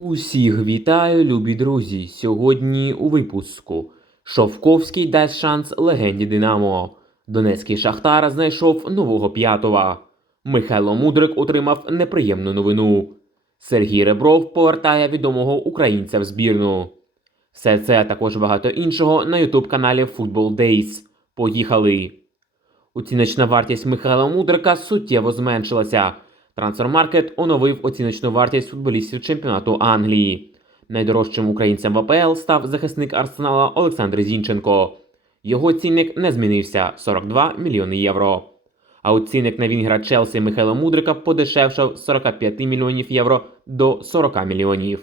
Усіх вітаю, любі друзі! Сьогодні у випуску Шовковський дасть шанс легенді Динамо. Донецький Шахтар знайшов нового п'ятого. Михайло Мудрик отримав неприємну новину. Сергій Ребров повертає відомого українця в збірну. Все це а також багато іншого на ютуб каналі Football Days. Поїхали! Оціночна вартість Михайла Мудрика суттєво зменшилася. Трансфермаркет оновив оціночну вартість футболістів чемпіонату Англії. Найдорожчим українцем в АПЛ став захисник Арсенала Олександр Зінченко. Його цінник не змінився 42 мільйони євро. А от цінник на Вінгра Челсі Михайла Мудрика подешевшав з 45 мільйонів євро до 40 мільйонів.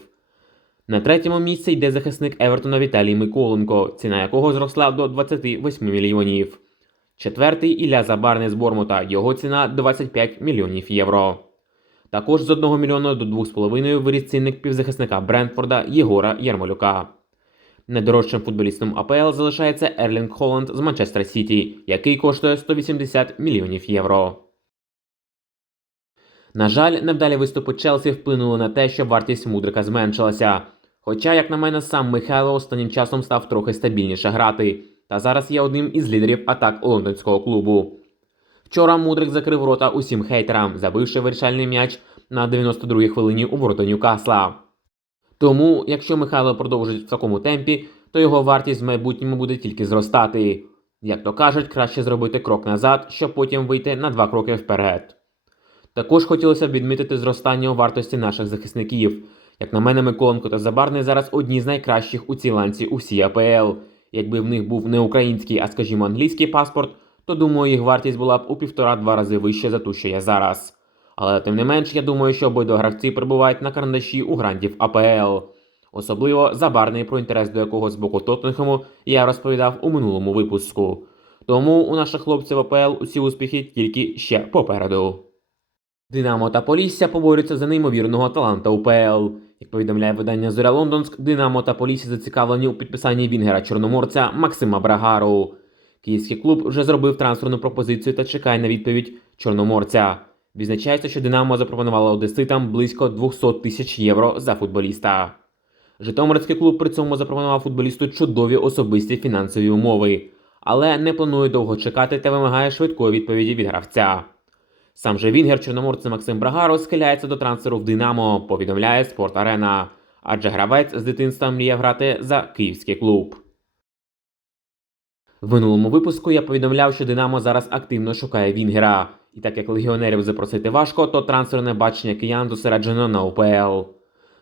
На третьому місці йде захисник Евертона Віталій Миколенко, ціна якого зросла до 28 мільйонів. Четвертий Ілля Забарний з Бормута, його ціна 25 мільйонів євро. Також з 1 мільйона до 2,5 виріс цінник півзахисника Брентфорда Єгора Ярмолюка. Найдорожчим футболістом АПЛ залишається Ерлінг Холланд з Манчестер Сіті, який коштує 180 мільйонів євро. На жаль, невдалі виступи Челсі вплинули на те, що вартість мудрика зменшилася. Хоча, як на мене, сам Михайло останнім часом став трохи стабільніше грати, та зараз є одним із лідерів атак лондонського клубу. Вчора Мудрик закрив рота усім хейтерам, забивши вирішальний м'яч на 92-й хвилині у ворота Ньюкасла. Тому, якщо Михайло продовжить в такому темпі, то його вартість в майбутньому буде тільки зростати. Як то кажуть, краще зробити крок назад, щоб потім вийти на два кроки вперед. Також хотілося б відмітити зростання у вартості наших захисників. Як на мене, Миколенко та Забарний зараз одні з найкращих у цій ланці у всій АПЛ. Якби в них був не український, а скажімо, англійський паспорт, то думаю, їх вартість була б у півтора-два рази вища за ту, що є зараз. Але тим не менш, я думаю, що обидва гравці перебувають на карандаші у грандів АПЛ. Особливо забарний про інтерес до якого з боку Тоттенхему я розповідав у минулому випуску. Тому у наших хлопців АПЛ усі успіхи тільки ще попереду. Динамо та Полісся поборються за неймовірного таланта УПЛ. Як повідомляє видання Зоря Лондонськ, Динамо та Полісся зацікавлені у підписанні Вінгера Чорноморця Максима Брагару. Київський клуб вже зробив трансферну пропозицію та чекає на відповідь Чорноморця. Відзначається, що Динамо запропонувало одеситам близько 200 тисяч євро за футболіста. Житомирський клуб при цьому запропонував футболісту чудові особисті фінансові умови, але не планує довго чекати та вимагає швидкої відповіді від гравця. Сам же Вінгер чорноморця Максим Брагаро схиляється до трансферу в Динамо, повідомляє Спорт Арена, адже гравець з дитинства мріє грати за київський клуб. В минулому випуску я повідомляв, що Динамо зараз активно шукає Вінгера, і так як легіонерів запросити важко, то трансферне бачення киян зосереджено на УПЛ.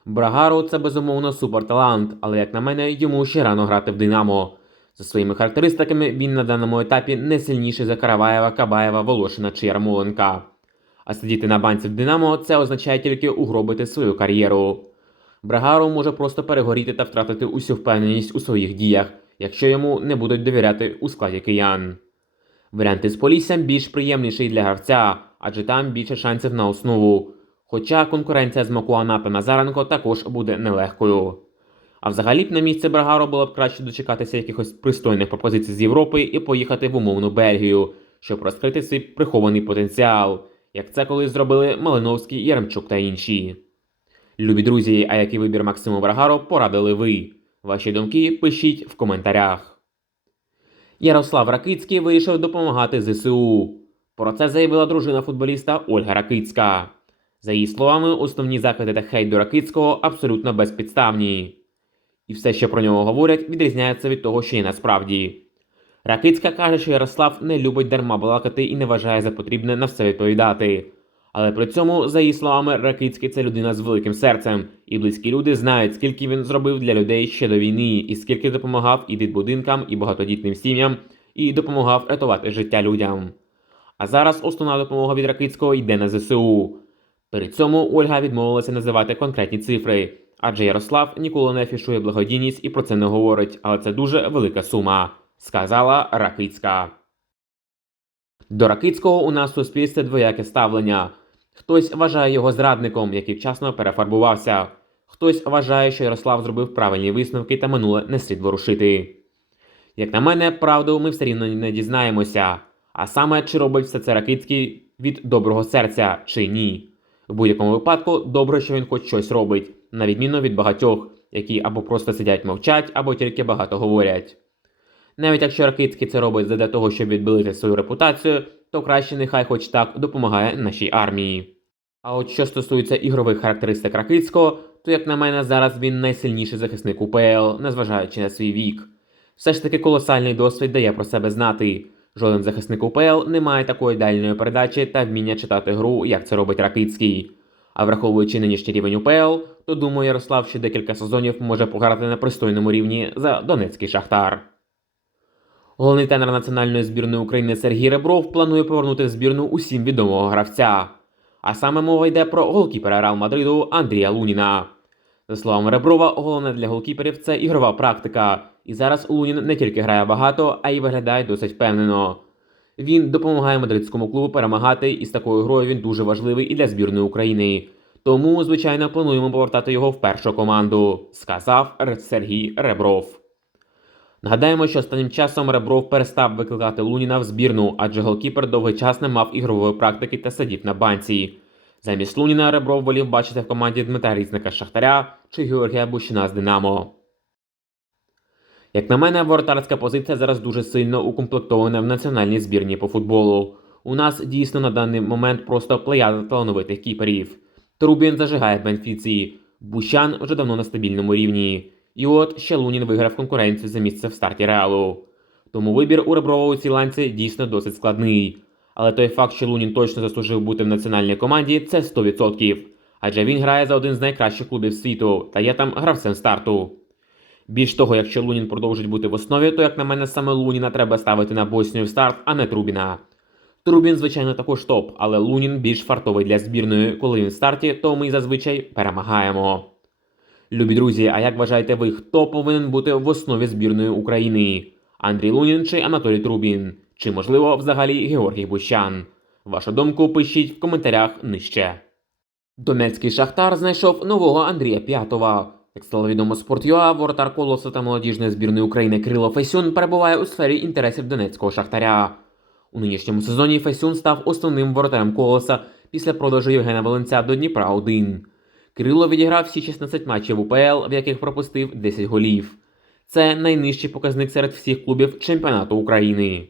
Брагару це безумовно суперталант, але як на мене, йому ще рано грати в Динамо. За своїми характеристиками він на даному етапі не сильніший за Караваєва, Кабаєва, Волошина чи Ярмоленка. А сидіти на банці в Динамо це означає тільки угробити свою кар'єру. Брагару може просто перегоріти та втратити усю впевненість у своїх діях, якщо йому не будуть довіряти у складі киян. Варіанти з Поліссям більш приємніший для гравця, адже там більше шансів на основу. Хоча конкуренція з Макуана та Назаренко також буде нелегкою. А взагалі б на місце Брагару було б краще дочекатися якихось пристойних пропозицій з Європи і поїхати в умовну Бельгію, щоб розкрити свій прихований потенціал, як це колись зробили Малиновський, Яремчук та інші. Любі друзі, а який вибір Максиму Брагару порадили ви? Ваші думки пишіть в коментарях. Ярослав Ракицький вирішив допомагати ЗСУ. Про це заявила дружина футболіста Ольга Ракицька. За її словами, основні закиди та хейт до Ракицького абсолютно безпідставні. І все, що про нього говорять, відрізняється від того, що є насправді. Ракицька каже, що Ярослав не любить дарма балакати і не вважає за потрібне на все відповідати. Але при цьому, за її словами, Ракицький це людина з великим серцем, і близькі люди знають, скільки він зробив для людей ще до війни, і скільки допомагав і дитбудинкам, і багатодітним сім'ям, і допомагав рятувати життя людям. А зараз основна допомога від Ракицького йде на ЗСУ. При цьому Ольга відмовилася називати конкретні цифри, адже Ярослав ніколи не афішує благодійність і про це не говорить, але це дуже велика сума, сказала Ракицька. До Ракицького у нас в суспільстві двояке ставлення. Хтось вважає його зрадником, який вчасно перефарбувався. Хтось вважає, що Ярослав зробив правильні висновки та минуле не слід ворушити. Як на мене, правду ми все рівно не дізнаємося. А саме, чи робить все це Ракицький від доброго серця, чи ні. В будь-якому випадку, добре, що він хоч щось робить, на відміну від багатьох, які або просто сидять мовчать, або тільки багато говорять. Навіть якщо Ракицький це робить задля того, щоб відбилити свою репутацію, то краще нехай хоч так допомагає нашій армії. А от що стосується ігрових характеристик Ракицького, то, як на мене, зараз він найсильніший захисник УПЛ, незважаючи на свій вік. Все ж таки колосальний досвід дає про себе знати. Жоден захисник УПЛ не має такої дальньої передачі та вміння читати гру, як це робить Ракицький. А враховуючи нинішній рівень УПЛ, то думаю, Ярослав ще декілька сезонів може пограти на пристойному рівні за Донецький Шахтар. Головний тренер національної збірної України Сергій Ребров планує повернути в збірну усім відомого гравця. А саме мова йде про голкіпера Реал Мадриду Андрія Луніна. За словами Реброва, головне для голкіперів це ігрова практика, і зараз Лунін не тільки грає багато, а й виглядає досить впевнено. Він допомагає мадридському клубу перемагати, і з такою грою він дуже важливий і для збірної України. Тому, звичайно, плануємо повертати його в першу команду, сказав Сергій Ребров. Нагадаємо, що останнім часом Ребров перестав викликати Луніна в збірну, адже голкіпер довгий час не мав ігрової практики та сидів на банці. Замість Луніна Ребров волів бачити в команді Дмитра Різника з Шахтаря чи Георгія Бущина з Динамо. Як на мене, воротарська позиція зараз дуже сильно укомплектована в національній збірні по футболу. У нас дійсно на даний момент просто плеяда талановитих кіперів. Трубін зажигає в Бенфіці, Бущан вже давно на стабільному рівні. І от ще Лунін виграв конкуренцію за місце в старті реалу. Тому вибір у Реброва у цій ланці дійсно досить складний. Але той факт, що Лунін точно заслужив бути в національній команді, це 100%. Адже він грає за один з найкращих клубів світу та є там гравцем старту. Більш того, якщо Лунін продовжить бути в основі, то, як на мене, саме Луніна треба ставити на Боснію в старт, а не Трубіна. Трубін, звичайно, також топ, але Лунін більш фартовий для збірної. Коли він в старті, то ми зазвичай перемагаємо. Любі друзі, а як вважаєте ви, хто повинен бути в основі збірної України? Андрій Лунін чи Анатолій Трубін? Чи можливо взагалі Георгій Бущан? Вашу думку пишіть в коментарях нижче. Донецький Шахтар знайшов нового Андрія П'ятова. Як стало відомо Спорт.ЮА, воротар колоса та молодіжної збірної України Кирило Фесюн перебуває у сфері інтересів Донецького Шахтаря. У нинішньому сезоні Фесюн став основним воротарем колоса після продажу Євгена Волинця до Дніпра 1. Кирило відіграв всі 16 матчів УПЛ, в яких пропустив 10 голів. Це найнижчий показник серед всіх клубів чемпіонату України.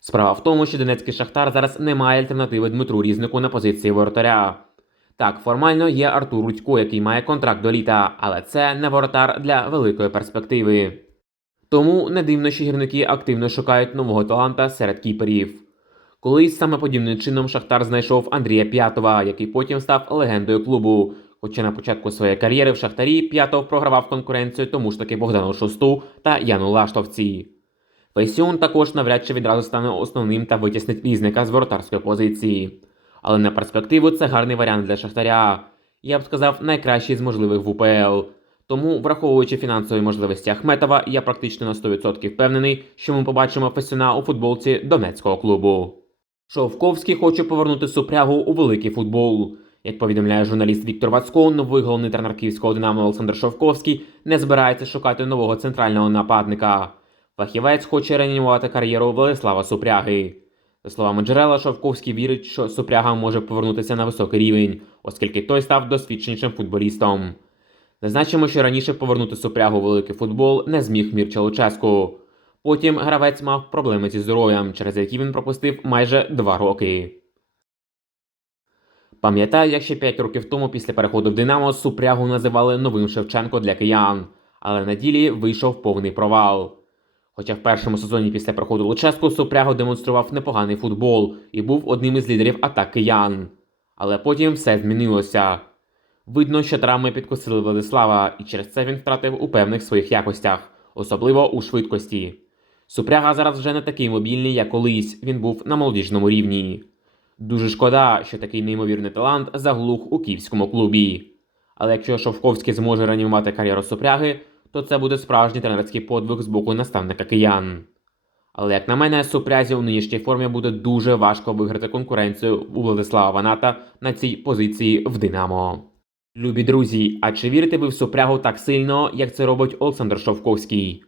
Справа в тому, що Донецький Шахтар зараз не має альтернативи Дмитру Різнику на позиції воротаря. Так, формально є Артур Рудько, який має контракт до літа, але це не воротар для великої перспективи. Тому не дивно, що гірники активно шукають нового таланта серед кіперів. Колись саме подібним чином Шахтар знайшов Андрія П'ятова, який потім став легендою клубу. Хоча на початку своєї кар'єри в Шахтарі П'ятов програвав конкуренцію тому ж таки Богдану Шосту та Яну Лаштовці. Фейсюн також навряд чи відразу стане основним та витіснить різника з воротарської позиції. Але на перспективу це гарний варіант для Шахтаря. Я б сказав, найкращий з можливих в УПЛ. Тому, враховуючи фінансові можливості Ахметова, я практично на 100% впевнений, що ми побачимо Фесюна у футболці Донецького клубу. Шовковський хоче повернути супрягу у великий футбол. Як повідомляє журналіст Віктор Вацько, новий головний тренер київського динамо Олександр Шовковський не збирається шукати нового центрального нападника. Фахівець хоче реанімувати кар'єру Владислава Супряги. За словами джерела, Шовковський вірить, що Супряга може повернутися на високий рівень, оскільки той став досвідченішим футболістом. Зазначимо, що раніше повернути Супрягу у великий футбол не зміг Мірча Луческу. Потім гравець мав проблеми зі здоров'ям, через які він пропустив майже два роки. Пам'ятаю, як ще 5 років тому після переходу в Динамо Супрягу називали новим Шевченко для киян, але на ділі вийшов повний провал. Хоча в першому сезоні після приходу Луческу Супряго демонстрував непоганий футбол і був одним із лідерів атак киян. Але потім все змінилося. Видно, що травми підкосили Владислава, і через це він втратив у певних своїх якостях, особливо у швидкості. Супряга зараз вже не такий мобільний, як колись, він був на молодіжному рівні. Дуже шкода, що такий неймовірний талант заглух у київському клубі. Але якщо Шовковський зможе реанімувати кар'єру Супряги, то це буде справжній тренерський подвиг з боку наставника киян. Але як на мене, Супрязі у нинішній формі буде дуже важко виграти конкуренцію у Владислава Ваната на цій позиції в Динамо. Любі друзі, а чи вірите ви в Супрягу так сильно, як це робить Олександр Шовковський?